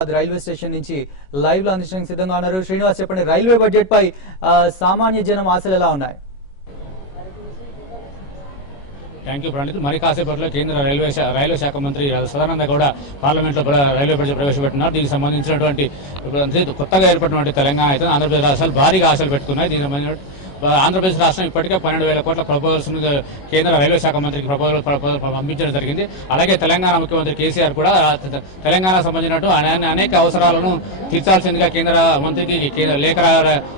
Railway station నుంచి live లో అందించడానికి సిద్ధంగా ఉన్నారు. శ్రీనివాస్ చెప్పండి, రైల్వే బడ్జెట్ పై సామాన్య జనం ఆశలు ఎలా ఉన్నాయి? Thank you Praneeth. మరి కాసేపట్లో కేంద్ర రైల్వే శాఖ మంత్రి సదానంద గౌడ పార్లమెంట్ లో రైల్వే బడ్జెట్ ప్రవేశపెట్టినారు. దీనికి సంబంధించినటువంటి కొత్తగా ఏర్పడినటువంటి తెలంగాణ అయితే ఆంధ్రప్రదేశ్ రాష్ట్రాలు భారీగా ఆశలు పెట్టుకున్నాయి. దీనికి సంబంధించిన ఆంధ్రప్రదేశ్ రాష్ట్రం ఇప్పటికే 12,000 కోట్ల ప్రపోజల్స్ కేంద్ర రైల్వే శాఖ మంత్రికి ప్రపోజల్ పంపించడం జరిగింది. అలాగే తెలంగాణ ముఖ్యమంత్రి కేసీఆర్ కూడా తెలంగాణకు సంబంధించినట్టు అనేక అవసరాలను తీర్చాల్సిందిగా కేంద్ర మంత్రికి లేఖ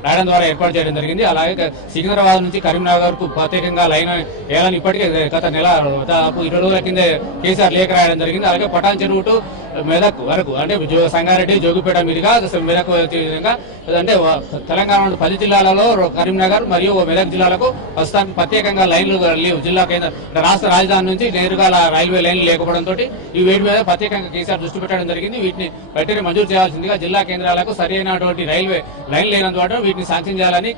రాయడం ద్వారా ఏర్పాటు చేయడం జరిగింది. అలాగే సికింద్రాబాద్ నుంచి కరీంనగర్ కు ప్రత్యేకంగా లైన్ వేయాలని ఇప్పటికే గత నెల దాదాపు 20 రోజుల కిందే కేసీఆర్ లేఖ రాయడం జరిగింది. అలాగే పటాన్ చెరువు టు మెదక్ వరకు అంటే సంగారెడ్డి జోగిపేట మీదుగా మెదక్ విధంగా అంటే తెలంగాణ 10 జిల్లాలలో కరీంనగర్ మరియు మెదక్ జిల్లాలకు ప్రస్తుతానికి ప్రత్యేకంగా లైన్లు లేవు. జిల్లా కేంద్ర రాష్ట్ర రాజధాని నుంచి నేరుగా రైల్వే లైన్లు లేకపోవడంతో ఈ వీటి మీద ప్రత్యేకంగా కేసీఆర్ దృష్టి పెట్టడం జరిగింది. వీటిని వెంటనే మంజూరు చేయాల్సిందిగా జిల్లా కేంద్రాలకు సరైనటువంటి రైల్వే లైన్ లేనందువల్ల వీటిని శాంక్షన్ చేయాలని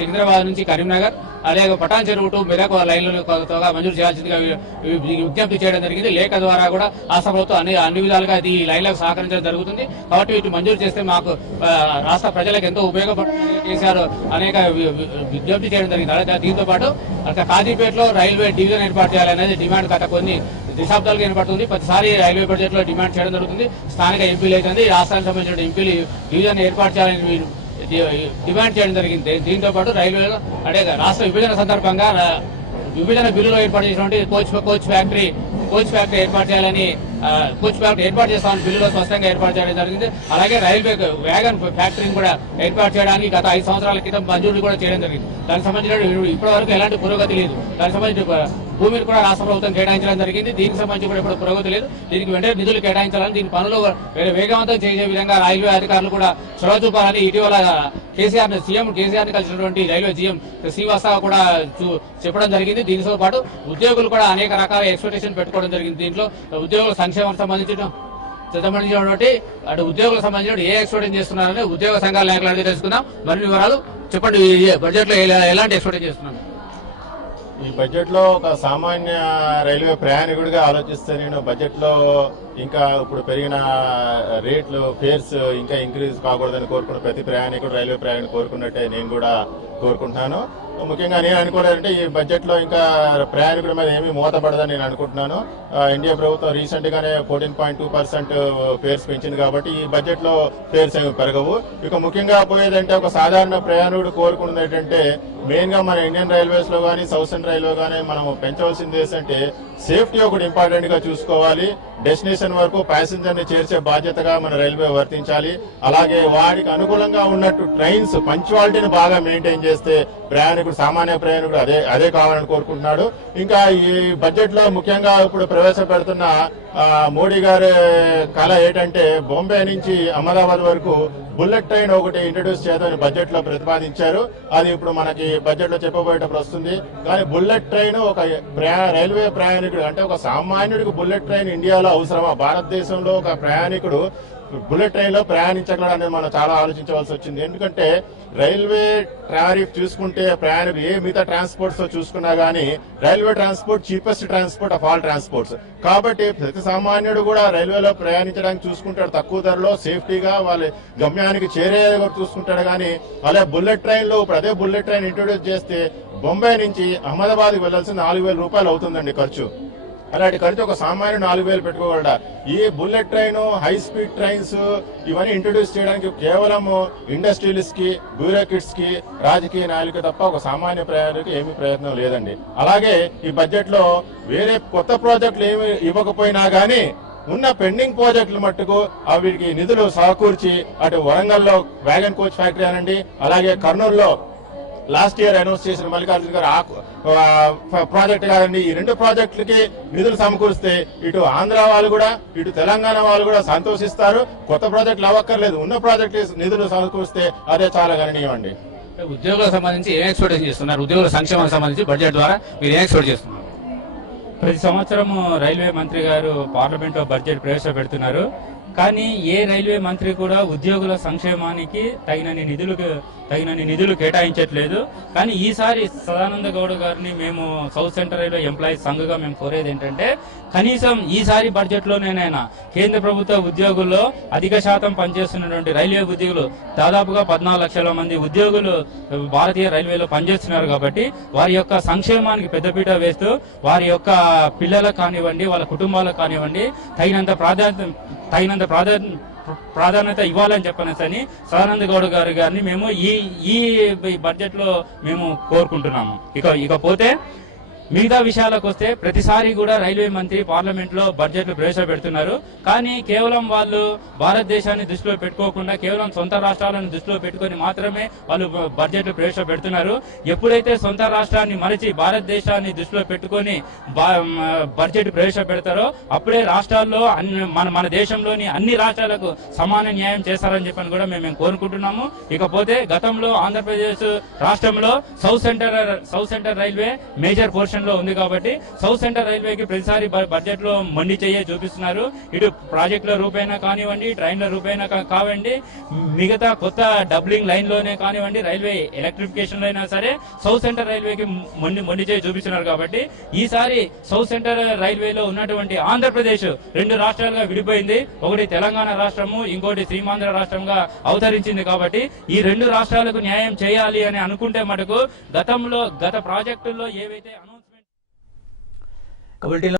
సికింద్రాబాద్ నుంచి కరీంనగర్ అలాగే పటాన్ చెరువు టు మెదక్ లైన్లను మంజూరు చేయాల్సిందిగా విజ్ఞప్తి చేయడం జరిగింది. లేఖ ద్వారా కూడా రాష్ట్ర ప్రభుత్వం అన్ని విధాలుగా ఈ లైన్లకు సహకరించడం జరుగుతుంది. కాబట్టి వీటిని మంజూరు చేస్తే మాకు రాష్ట్ర ప్రజలకు ఎంతో ఉపయోగపడుతుంది కేసీఆర్ అనేక విజ్ఞప్తి చేయడం జరిగింది. అలాగే దీంతో పాటు కాజీపేటలో రైల్వే డివిజన్ ఏర్పాటు చేయాలనేది డిమాండ్ గత కొన్ని దశాబ్దాలుగా ఏర్పడుతుంది. ప్రతిసారి రైల్వే బడ్జెట్ లో డిమాండ్ చేయడం జరుగుతుంది. స్థానిక ఎంపీలు అయితే రాష్ట్రానికి సంబంధించిన ఎంపీలు డివిజన్ ఏర్పాటు చేయాలని డిమాండ్ చేయడం జరిగింది. దీంతో పాటు రైల్వేలో అంటే రాష్ట్ర విభజన సందర్భంగా విభజన బిల్లులో ఏర్పాటు చేసినటువంటి కోచ్ ఫ్యాక్టరీ ఏర్పాటు చేయాలని కోచ్ ఫ్యాక్టరీ ఏర్పాటు చేస్తామని బిల్లులో స్పష్టంగా ఏర్పాటు చేయడం జరిగింది. అలాగే రైల్వే వ్యాగన్ ఫ్యాక్టరీని కూడా ఏర్పాటు చేయడానికి గత 5 సంవత్సరాల క్రితం మంజూరు కూడా చేయడం జరిగింది. దానికి సంబంధించిన ఇప్పటి వరకు ఎలాంటి పురోగతి లేదు. దానికి సంబంధించిన భూమిని కూడా రాష్ట్ర ప్రభుత్వం కేటాయించడం జరిగింది. దీనికి సంబంధించి కూడా ఇప్పుడు పురోగతి లేదు. దీనికి వెంటనే నిధులు కేటాయించాలని దీని పనులు వేగవంతం చేసే విధంగా రైల్వే అధికారులు కూడా చొరవ చూపాలని ఇటీవల సీఎం కేసీఆర్ ని కలిసినటువంటి రైల్వే జీఎం శ్రీవాస్తవ కూడా చెప్పడం జరిగింది. దీనితో పాటు ఉద్యోగులు కూడా అనేక రకాల ఎక్స్పెక్టేషన్ పెట్టుకోవడం జరిగింది. దీంట్లో ఉద్యోగుల సంక్షేమానికి సంబంధించినటువంటి అటు ఉద్యోగులకు సంబంధించిన ఏ ఎక్స్పెక్టేషన్ చేస్తున్నారని ఉద్యోగ సంఘాల నాయకులు అడిగి తెలుసుకుందాం. మరిన్ని వివరాలు చెప్పండి. బడ్జెట్ లో ఎలాంటి ఎక్స్పెక్టేషన్ చేస్తున్నారు? ఈ బడ్జెట్ లో ఒక సామాన్య రైల్వే ప్రయాణికుడిగా ఆలోచిస్తే నేను బడ్జెట్ లో ఇంకా ఇప్పుడు పెరిగిన రేట్లు ఫేర్స్ ఇంకా ఇంక్రీజ్ కాకూడదని కోరుకున్న ప్రతి ప్రయాణికుడు రైల్వే ప్రయాణికుడు కోరుకున్నట్టే నేను కూడా కోరుకుంటున్నాను. ముఖ్యంగా నేను అనుకోలేదంటే ఈ బడ్జెట్ లో ఇంకా ప్రయాణికుల మీద ఏమీ మూతపడదని నేను అనుకుంటున్నాను. ఇండియా ప్రభుత్వం రీసెంట్ గానే 14.2% ఫేర్స్ పెంచింది కాబట్టి ఈ బడ్జెట్ లో ఫేర్స్ ఏమి పెరగవు. ఇక ముఖ్యంగా పోయేదంటే ఒక సాధారణ ప్రయాణికుడు కోరుకున్నది ఏంటంటే మెయిన్ గా మన ఇండియన్ రైల్వేస్ లో కానీ సౌతర్న్ రైల్వే కానీ మనం పెంచవలసింది ఏంటంటే సేఫ్టీ ఒకటి ఇంపార్టెంట్ గా చూసుకోవాలి. డెస్టినేషన్ వరకు ప్యాసింజర్ ని చేర్చే బాధ్యతగా మన రైల్వే వర్తించాలి. అలాగే వాడికి అనుకూలంగా ఉన్నట్టు ట్రైన్స్ పంక్చువాలిటీని బాగా మెయింటైన్ చేస్తే సామాన్య ప్రయాణికుడు అదే కావాలని కోరుకుంటున్నాడు. ఇంకా ఈ బడ్జెట్ లో ముఖ్యంగా ఇప్పుడు ప్రవేశపెడుతున్న మోడీ గారి కళ ఏంటంటే బాంబే నుంచి అహ్మదాబాద్ వరకు బుల్లెట్ ట్రైన్ ఒకటి ఇంట్రడ్యూస్ చేద్దామని బడ్జెట్ లో ప్రతిపాదించారు. అది ఇప్పుడు మనకి బడ్జెట్ లో చెప్పబోయేటప్పుడు వస్తుంది. కానీ బుల్లెట్ ట్రైన్ ఒక రైల్వే ప్రయాణికుడు అంటే ఒక సామాన్యుడికి బుల్లెట్ ట్రైన్ ఇండియాలో అవసరమా? భారతదేశంలో ఒక ప్రయాణికుడు బుల్లెట్ ట్రైన్ లో ప్రయాణించగలడనేది మనం చాలా ఆలోచించవలసి వచ్చింది. ఎందుకంటే రైల్వే టారిఫ్ చూసుకుంటే ప్రయాణికులు ఏ మిగతా ట్రాన్స్పోర్ట్స్ తో చూసుకున్నా గానీ railway transport cheapest transport of all transports. కాబట్టి ప్రతి సామాన్యుడు కూడా రైల్వేలో ప్రయాణించడానికి చూసుకుంటాడు. తక్కువ ధరలో సేఫ్టీగా వాళ్ళ గమ్యానికి చేరే చూసుకుంటాడు. కానీ అలా బుల్లెట్ ట్రైన్ లో ఇప్పుడు అదే బుల్లెట్ ట్రైన్ ఇంట్రొడ్యూస్ చేస్తే బొంబాయి నుంచి అహ్మదాబాద్ కి వెళ్లాల్సిన 4,000 రూపాయలు అవుతుందండి ఖర్చు. అలాంటి ఖర్చు ఒక సామాన్యుడు 4,000 పెట్టుకోగలడా? ఈ bullet train high speed trains ఇవన్నీ ఇంట్రొడ్యూస్ చేయడానికి కేవలం ఇండస్ట్రియలిస్ట్ కి బ్యూరోక్రాట్స్ కి రాజకీయ నాయకులకి తప్ప ఒక సామాన్య ప్రయాణికుడికి ఏమీ ప్రయత్నం లేదండి. అలాగే ఈ బడ్జెట్ లో వేరే కొత్త ప్రాజెక్టులు ఏమి ఇవ్వకపోయినా గానీ ఉన్న పెండింగ్ ప్రాజెక్టులు మట్టుకు వీటికి నిధులు సమకూర్చి అటు వరంగల్లో వ్యాగన్ కోచ్ ఫ్యాక్టరీ అనండి, అలాగే కర్నూలులో లాస్ట్ ఇయర్ అనౌన్స్ చేసిన మల్లికార్జున గారు ప్రాజెక్ట్ కాదండి, ఈ 2 ప్రాజెక్టులకి నిధులు సమకూరిస్తే ఇటు ఆంధ్ర వాళ్ళు కూడా ఇటు తెలంగాణ వాళ్ళు కూడా సంతోషిస్తారు. కొత్త ప్రాజెక్టులు అవ్వక్కర్లేదు, ఉన్న ప్రాజెక్టు నిధులు సమకూరిస్తే అదే చాలా గణనీయం అండి. ఉద్యోగులకు సంబంధించి ఏం ఎక్స్పెక్టేషన్ చేస్తున్నారు? ఉద్యోగుల సంక్షేమానికి సంబంధించి బడ్జెట్ ద్వారా మీరు ఏం ఎక్స్పెక్ట్ చేస్తున్నారు? ప్రతి సంవత్సరం రైల్వే మంత్రి గారు పార్లమెంట్ లో బడ్జెట్ ప్రవేశపెడుతున్నారు. కానీ ఏ రైల్వే మంత్రి కూడా ఉద్యోగుల సంక్షేమానికి తగినన్ని నిధులు కేటాయించట్లేదు. కానీ ఈసారి సదానంద గౌడ్ గారిని మేము సౌత్ సెంట్రల్ రైల్వే ఎంప్లాయీస్ సంఘంగా మేము కోరేది ఏంటంటే కనీసం ఈసారి బడ్జెట్ లోనేనైనా కేంద్ర ప్రభుత్వ ఉద్యోగుల్లో అధిక శాతం పనిచేస్తున్నటువంటి రైల్వే ఉద్యోగులు దాదాపుగా 14 లక్షల మంది ఉద్యోగులు భారతీయ రైల్వేలో పనిచేస్తున్నారు కాబట్టి వారి యొక్క సంక్షేమానికి పెద్దపీట వేస్తూ వారి యొక్క పిల్లలకు కానివ్వండి, వాళ్ళ కుటుంబాలకు కానివ్వండి తగినంత ప్రాధాన్యత ఇవ్వాలని చెప్పనేసని సదానంద గౌడ్ గారిని మేము ఈ బడ్జెట్ లో మేము కోరుకుంటున్నాము. ఇకపోతే మిగతా విషయాలకు వస్తే ప్రతిసారి కూడా రైల్వే మంత్రి పార్లమెంట్ లో బడ్జెట్లు ప్రవేశపెడుతున్నారు. కానీ కేవలం వాళ్ళు భారతదేశాన్ని దృష్టిలో పెట్టుకోకుండా కేవలం సొంత రాష్ట్రాలను దృష్టిలో పెట్టుకుని మాత్రమే వాళ్ళు బడ్జెట్లు ప్రవేశపెడుతున్నారు. ఎప్పుడైతే సొంత రాష్ట్రాన్ని మరిచి భారతదేశాన్ని దృష్టిలో పెట్టుకుని బడ్జెట్ ప్రవేశపెడతారో అప్పుడే రాష్ట్రాల్లో మన దేశంలోని అన్ని రాష్ట్రాలకు సమాన న్యాయం చేస్తారని చెప్పని కూడా మేము కోరుకుంటున్నాము. ఇకపోతే గతంలో ఆంధ్రప్రదేశ్ రాష్ట్రంలో south centre railway major portion లో ఉంది కాబట్టి సౌత్ సెంట్రల్ రైల్వేకి ప్రతిసారి బడ్జెట్ లో మొండి చెయ్యి చూపిస్తున్నారు. ఇటు ప్రాజెక్టుల రూపైనా కానివ్వండి, ట్రైన్ల రూపైనా కానివ్వండి, మిగతా కొత్త డబ్లింగ్ లైన్ లోనే కానివ్వండి, రైల్వే ఎలక్ట్రిఫికేషన్ లో అయినా సరే సౌత్ సెంట్రల్ రైల్వేకి మొండి చెయ్యి చూపిస్తున్నారు. కాబట్టి ఈసారి సౌత్ సెంట్రల్ రైల్వేలో ఉన్నటువంటి ఆంధ్రప్రదేశ్ 2 రాష్ట్రాలుగా విడిపోయింది. ఒకటి తెలంగాణ రాష్ట్రము, ఇంకోటి సీమాంధ్ర రాష్ట్రంగా అవతరించింది. కాబట్టి ఈ 2 రాష్ట్రాలకు న్యాయం చేయాలి అని అనుకుంటే మటుకు గత ప్రాజెక్టుల్లో ఏవైతే కబుల్టీలో